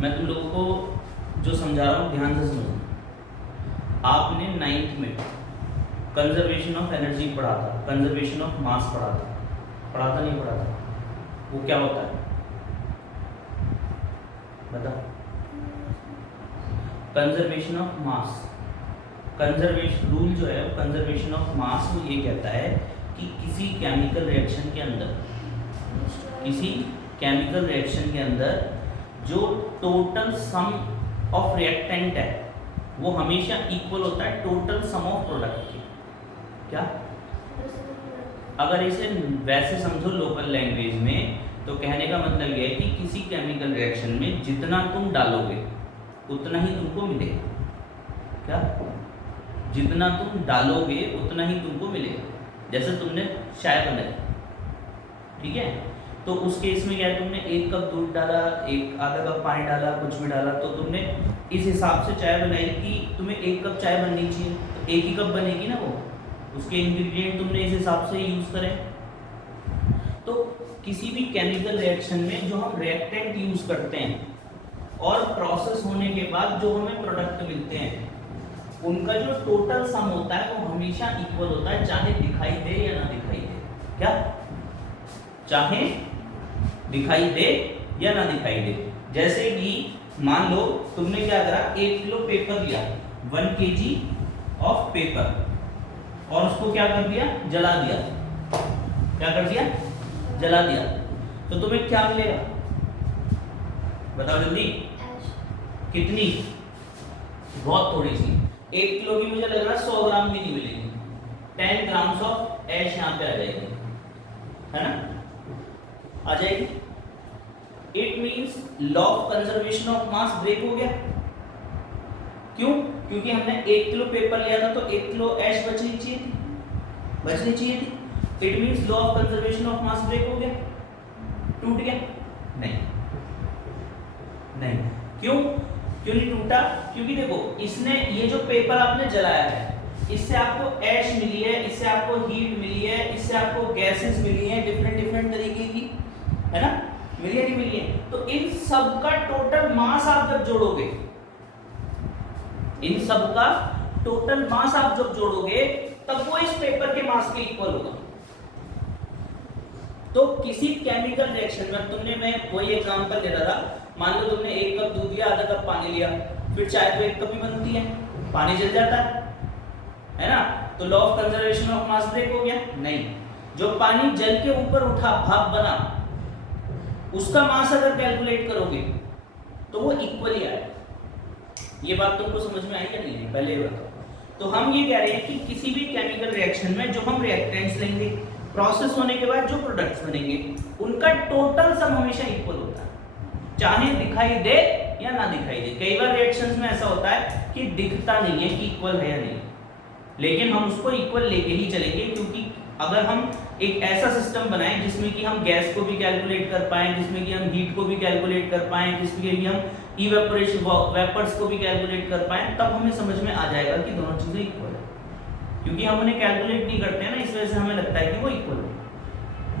मैं तुम लोगों को जो समझा रहा हूँ ध्यान से समझना। आपने 9th में कंजर्वेशन ऑफ एनर्जी पढ़ा था, कंजर्वेशन ऑफ मास पढ़ा था नहीं पढ़ा था? वो क्या होता है बता? Conservation of mass, conservation rule जो है कंजर्वेशन ऑफ मास वो ये कहता है कि किसी केमिकल रिएक्शन के अंदर जो टोटल सम ऑफ रिएक्टेंट है वो हमेशा इक्वल होता है टोटल सम ऑफ प्रोडक्ट के। क्या? अगर इसे वैसे समझो लोकल लैंग्वेज में तो कहने का मतलब ये है कि किसी केमिकल रिएक्शन में जितना तुम डालोगे उतना ही तुमको मिलेगा। क्या? जितना तुम डालोगे उतना ही तुमको मिलेगा। जैसे तुमने चाय बनाई, ठीक है, तो उस केस में क्या है, तुमने 1 कप दूध डाला, आधा कप पानी डाला, कुछ भी डाला, तो तुमने इस हिसाब से चाय बनाई कि तुम्हें 1 कप चाय बननी चाहिए, तो 1 ही कप बनेगी ना वो। उसके इंग्रेडिएंट तुमने इस हिसाब से यूज करें। तो किसी भी केमिकल रिएक्शन में जो हम रिएक्टेंट यूज करते हैं और प्रोसेस होने के बाद जो हमें प्रोडक्ट मिलते हैं उनका जो टोटल सम होता है वो हमेशा इक्वल होता है, चाहे दिखाई दे या ना दिखाई दे। क्या? चाहे दिखाई दे या ना दिखाई दे। जैसे कि मान लो तुमने क्या करा, 1 किलो पेपर लिया, 1 kg ऑफ पेपर, और उसको क्या कर दिया, जला दिया। क्या कर दिया? जला दिया। तो तुम्हें क्या मिलेगा बताओ जल्दी? कितनी? बहुत थोड़ी सी। 1 किलो की मुझे लग रहा है 100 ग्राम भी नहीं मिलेगी। 10 ग्राम्स ऑफ ऐश यहाँ पे आ जाएगी, है ना? आ जाएगी। It means law of conservation of mass break हो गया। क्यों? क्योंकि हमने 1 किलो पेपर लिया था तो 1 किलो ऐश बचनी चाहिए थी। It means law of conservation of mass break हो गया, टूट गया? नहीं। क्यों नहीं टूटा? क्योंकि देखो इसने ये जो पेपर आपने जलाया है इससे आपको ऐश मिली है, इससे आपको हीट मिली है, इससे आपको गैसेस मिली हैं डिफरेंट तरीके की, है ना? मिली है नहीं मिली है? तो इन सब का टोटल मास आप जब जोड़ोगे, तब वो इस पेपर के मास के इक्वल होगा। तो किसी केमिकल रिएक्शन में मैं वही एग्जांपल दे रहा था, मान लो तुमने 1 कप दूध लिया, आधा कप पानी लिया, फिर चाय तो 1 कप ही बनती है, पानी जल जाता है ना? तो law of conservation of mass break हो गया? नहीं। जो पानी जल के ऊपर उठा, भाप बना, उसका मास अगर कैलकुलेट करोगे तो वो इक्वल ही आएगा। ये बात तुमको समझ में आई या नहीं? पहले ये बताओ। तो हम ये कह रहे हैं कि किसी भी केमिकल रिएक्शन में जो हम रिएक्टेंट्स लेंगे, प्रोसेस होने के बाद जो प्रोडक्ट्स बनेंगे, उनका टोटल सम हमेशा इक्वल होता है, चाहे दिखाई दे या ना दिखाई दे। कई बार रिएक्शंस में ऐसा होता है कि दिखता नहीं है कि इक्वल है या नहीं, लेकिन हम उसको इक्वल लेके ही चलेंगे, क्योंकि अगर हम एक ऐसा सिस्टम बनाएं जिसमें कि हम गैस को भी कैलकुलेट कर पाएं, जिसमें कि हम हीट को भी कैलकुलेट कर पाएं, जिसमें कि हम इवेपोरेशन वेपर्स को भी कैलकुलेट कर पाएं, तब हमें समझ में आ जाएगा कि दोनों चीजें इक्वल है। क्योंकि हम उन्हें कैलकुलेट नहीं करते हैं ना, इस वजह से हमें लगता है कि वो इक्वल है।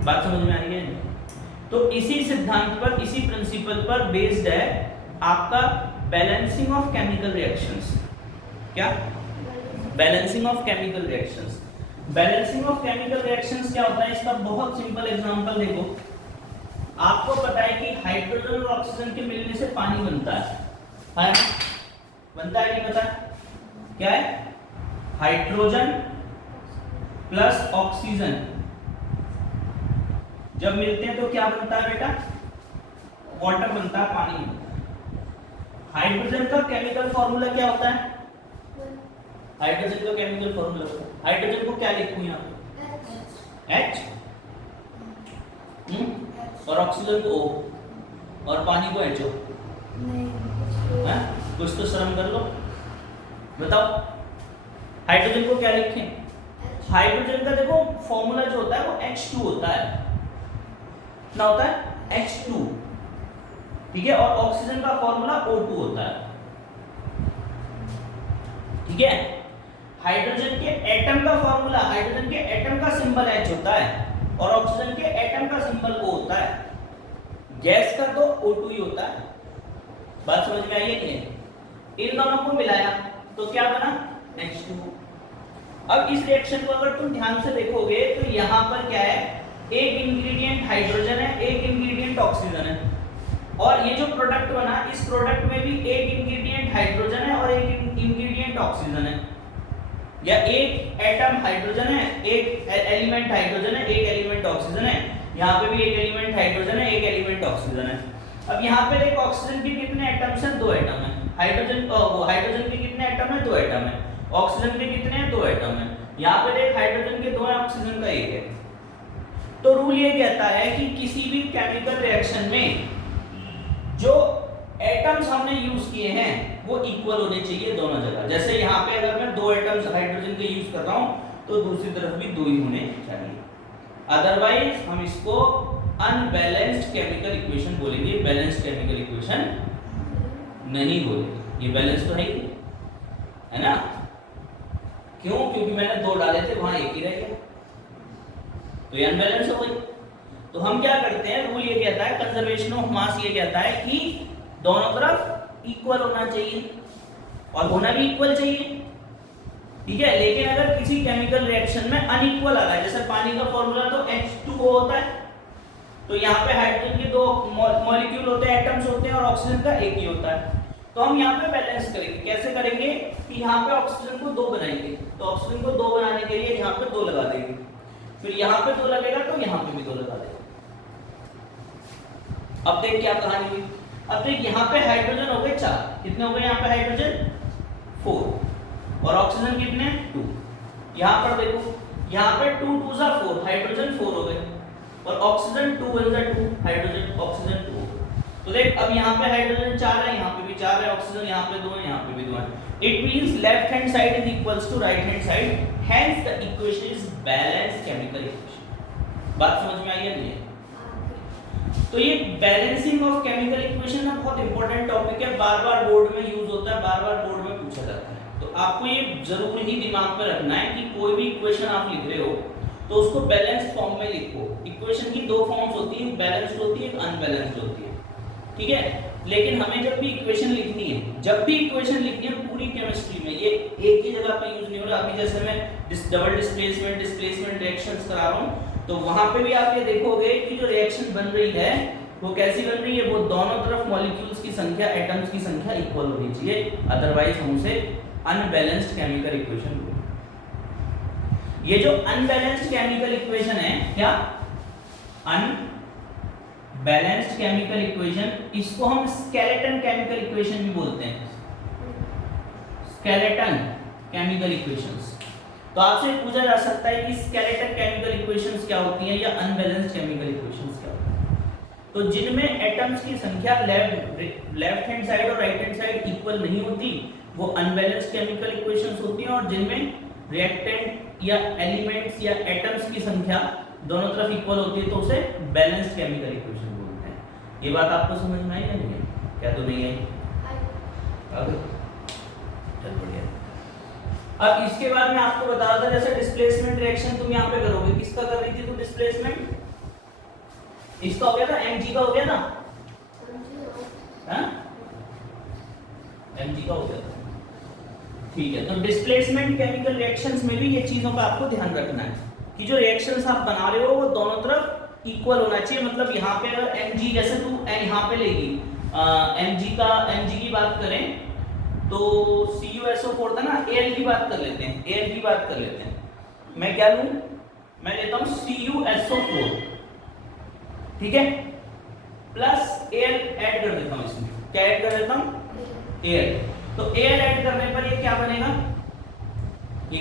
बात समझ में आ रही है? तो इसी सिद्धांत पर, इसी प्रिंसिपल पर बेस्ड है आपका बैलेंसिंग ऑफ केमिकल रिएक्शंस। क्या? Balancing of chemical reactions. Balancing of chemical reactions क्या होता है? इसका बहुत सिंपल एग्जांपल देखो। आपको पता है कि हाइड्रोजन और ऑक्सीजन के मिलने से पानी बनता है? बनता है नहीं? पता क्या है? हाइड्रोजन प्लस ऑक्सीजन जब मिलते हैं तो क्या बनता है बेटा? वाटर बनता है, पानी बनता है। हाइड्रोजन का केमिकल फॉर्मूला क्या होता है? हाइड्रोजन का केमिकल फॉर्मूला, हाइड्रोजन को क्या लिखूं यहाँ पे? H, और ऑक्सीजन को O, और पानी को HO। कुछ तो शर्म कर लो, बताओ। हाइड्रोजन को क्या लिखें? हाइड्रोजन का देखो फॉर्मूला जो होता है वो H2 होता है, ना होता है H2, ठीक है? और ऑक्सीजन का फॉर्मूला O2 होता है, ठीक है? हाइड्रोजन के एटम का फॉर्मूला, हाइड्रोजन के एटम का सिंबल H होता है और ऑक्सीजन के एटम का सिंबल O होता है। गैस का तो O2 ही होता है, बात समझ में आई है नहीं? इन दोनों को मिलाया तो क्या बना? H2O। अब इस रिएक्शन को अगर तुम ध्यान से देखोगे तो यहाँ पर क्या है, एक इंग्रेडिएंट हाइड्रोजन है, एक इंग्रेडिएंट ऑक्सीजन है, और ये जो प्रोडक्ट बना इस प्रोडक्ट में भी एक इंग्रेडिएंट हाइड्रोजन है और एक इंग्रेडिएंट ऑक्सीजन है, या एक एटम हाइड्रोजन है, एक एलिमेंट हाइड्रोजन है, एक एलिमेंट ऑक्सीजन है, यहाँ पे भी एक एलिमेंट हाइड्रोजन है, एक एलिमेंट ऑक्सीजन है। अब यहाँ पे एक ऑक्सीजन के कितने एटम्स हैं? 2 एटम है। हाइड्रोजन के कितने एटम है? 2 एटम है। ऑक्सीजन के कितने हैं? 2 एटम है। यहाँ पे देख हाइड्रोजन के 2 है, ऑक्सीजन का 1 है। तो रूल ये कहता है कि किसी भी केमिकल रिएक्शन में जो एटम्स हमने यूज किए हैं वो इक्वल होने चाहिए दोनों जगह। जैसे यहाँ पे अगर मैं 2 एटम्स हाइड्रोजन के यूज कर रहा हूँ तो दूसरी तरफ भी 2 ही होने चाहिए, अदरवाइज हम इसको अनबैलेंस्ड केमिकल इक्वेशन बोलेंगे, बैलेंस्ड केमिकल इक्वेशन नहीं बोलेंगे। ये बैलेंस तो है ना? क्यों? क्योंकि मैंने 2 डाले थे, वहां 1 ही रह गया, तो ये अनबैलेंस हो गई। तो हम क्या करते हैं, रूल ये कहता है, कंजर्वेशन ऑफ मास ये कहता है कि दोनों तरफ इक्वल होना चाहिए और होना भी इक्वल चाहिए, ठीक है। लेकिन अगर किसी केमिकल रिएक्शन में अनइक्वल आ रहा है, जैसे पानी का फॉर्मूला तो H2O होता है, तो यहाँ पे हाइड्रोजन के 2 मॉलिक्यूल होते हैं, एटम्स होते हैं, और ऑक्सीजन का 1 ही होता है। तो हम यहाँ पे बैलेंस करेंगे। कैसे करेंगे कि यहाँ पे ऑक्सीजन को 2 बनाएंगे, तो ऑक्सीजन को 2 बनाने के लिए यहाँ पे 2 लगा देंगे, फिर यहाँ पे 2 लगेगा तो यहाँ पे भी 2 लगा देंगे। अब देख क्या कहानी हुई। अब देख यहाँ पे हाइड्रोजन हो गए 4, कितने हो गए यहाँ पे हाइड्रोजन? 4, और ऑक्सीजन कितने? 2। यहाँ पर देखो, यहाँ पे 2 2 जा 4, हाइड्रोजन 4 हो गए, और ऑक्सीजन 2 1 जा 2, हाइड्रोजन ऑक्सीजन 2। तो देख अब यहाँ पे हाइड्रोजन 4 है, यहाँ पे भी 4 है, ऑक्सीजन यहाँ पे 2 है, यहाँ पे भी 2 है। It means left hand side is equals to right hand side, hence the equation is balanced chemical equation. बात समझ में आई है नहीं? तो ये बैलेंसिंग ऑफ केमिकल इक्वेशन ना बहुत इंपॉर्टेंट टॉपिक है, बार-बार बोर्ड में यूज होता है, बार-बार बोर्ड में पूछा जाता है। तो आपको ये जरूर ही दिमाग में रखना है कि कोई भी इक्वेशन आप लिख रहे हो तो उसको बैलेंस्ड फॉर्म में लिखो। इक्वेशन की 2 फॉर्म्स होती हैं, बैलेंस्ड होती है, अनबैलेंस्ड होती है, ठीक है। लेकिन हमें जब भी इक्वेशन लिखनी है, पूरी केमिस्ट्री में ये एक ही जगह पे यूज नहीं हो रहा। अभी जैसे मैं डबल डिस्प्लेसमेंट रिएक्शंस करा रहा हूं, तो वहां पे भी आप ये देखोगे कि जो रिएक्शन बन रही है वो कैसी बन रही है, वो दोनों तरफ मॉलिक्यूल्स की संख्या, एटम्स की संख्या इक्वल होनी चाहिए, अदरवाइज हम उसे अनबैलेंस्ड केमिकल इक्वेशन बोलते हैं। ये जो अनबैलेंस्ड केमिकल इक्वेशन है, क्या अनबैलेंस्ड केमिकल इक्वेशन, इसको हम स्केलेटन केमिकल इक्वेशन भी बोलते हैं, स्केलेटन केमिकल इक्वेशंस। तो आपसे पूछा जा सकता है कि स्केलेटन केमिकल इक्वेशंस क्या होती हैं या अनबैलेंस्ड केमिकल इक्वेशंस क्या होती हैं। तो जिनमें एटम्स की संख्या लेफ्ट हैंड साइड और राइट हैंड साइड इक्वल नहीं होती वो अनबैलेंस्ड केमिकल इक्वेशंस होती हैं, और जिनमें रिएक्टेंट या एलिमेंट्स या एटम्स की संख्या दोनों तरफ इक्वल होती है तो उसे बैलेंस्ड केमिकल इक्वेशन बोलते हैं। ये बात आपको समझ में आई या नहीं है? क्या तो नहीं आई? चल बढ़िया। अब इसके बाद मैं आपको बता रहा था, जैसे डिस्प्लेसमेंट रिएक्शन तुम यहाँ पे करोगे, किसका कर रही थी तू डिस्प्लेसमेंट? इसका हो गया था, Mg का हो गया था, Mg का हो गया था, ठीक है। तो डिस्प्लेसमेंट केमिकल रिएक्शंस में भी ये चीजों का आपको ध्यान रखना है कि जो रिएक्शंस आप बना रहे हो वो दोनों तरफ इक्वल होना चाहिए। मतलब यहाँ पे अगर Mg, जैसे तू यहाँ पे लेगी Mg की बात करें तो CuSO4 था ना, Al की बात कर लेते हैं, मैं क्या लूं, मैं लेता हूं CuSO4, ठीक है, प्लस Al ऐड कर देता हूं इसमें, क्या ऐड कर देता हूं? Al। तो Al ऐड करने पर ये क्या बनेगा, ये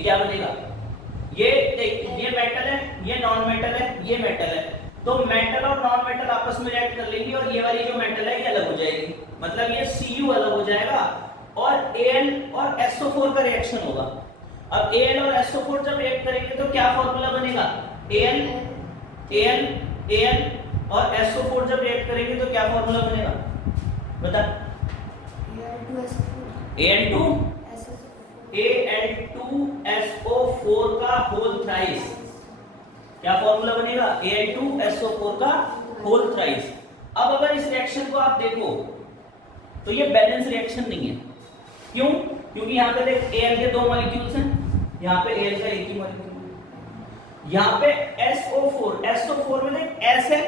मेटल है, ये नॉन मेटल है, ये मेटल है, तो मेटल और नॉन मेटल आपस में रिएक्ट कर लेंगे और ये वाली जो मेटल है ये अलग हो जाएगी, मतलब ये Cu अलग हो जाएगा और Al और SO4 का रिएक्शन होगा। अब Al और SO4 जब रिएक्ट करेंगे तो क्या फॉर्मूला बनेगा? Al और SO4 जब रिएक्ट करेंगे तो क्या फॉर्मूला बनेगा, बता? Al2SO4 का होल थ्राइस, क्या फॉर्मूला बनेगा? Al2SO4 का होल थ्राइस। अब अगर इस रिएक्शन को आप देखो तो ये बैलेंस रिएक्शन नहीं है। क्यों? क्योंकि यहाँ पे देख Al के 2 मॉलिक्यूल्स हैं, यहाँ पे Al का एक ही मॉलिक्यूल, यहाँ पे SO4 में देख S है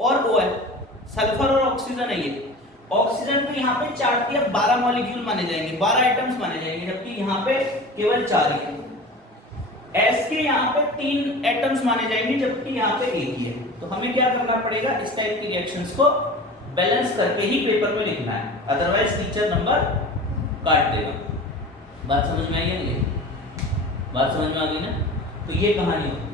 और O है, सल्फर और ऑक्सीजन है ये। ऑक्सीजन पे यहाँ पे 4 या 12 मॉलिक्यूल माने जाएंगे, 12 एटम्स माने जाएंगे, जबकि यहाँ पे केवल 4 ही है। S के यहाँ पे 3 एटम्स माने जाएंगे, जबकि यहाँ पे एक ही है। तो हमें क्या करना पड़ेगा, इस टाइप की रिएक्शंस को बैलेंस करके ही पेपर में लिखना है, अदरवाइज टीचर नंबर काट देगा। बात समझ में आई है? ये बात समझ में आ गई ना? तो ये कहानी होती है।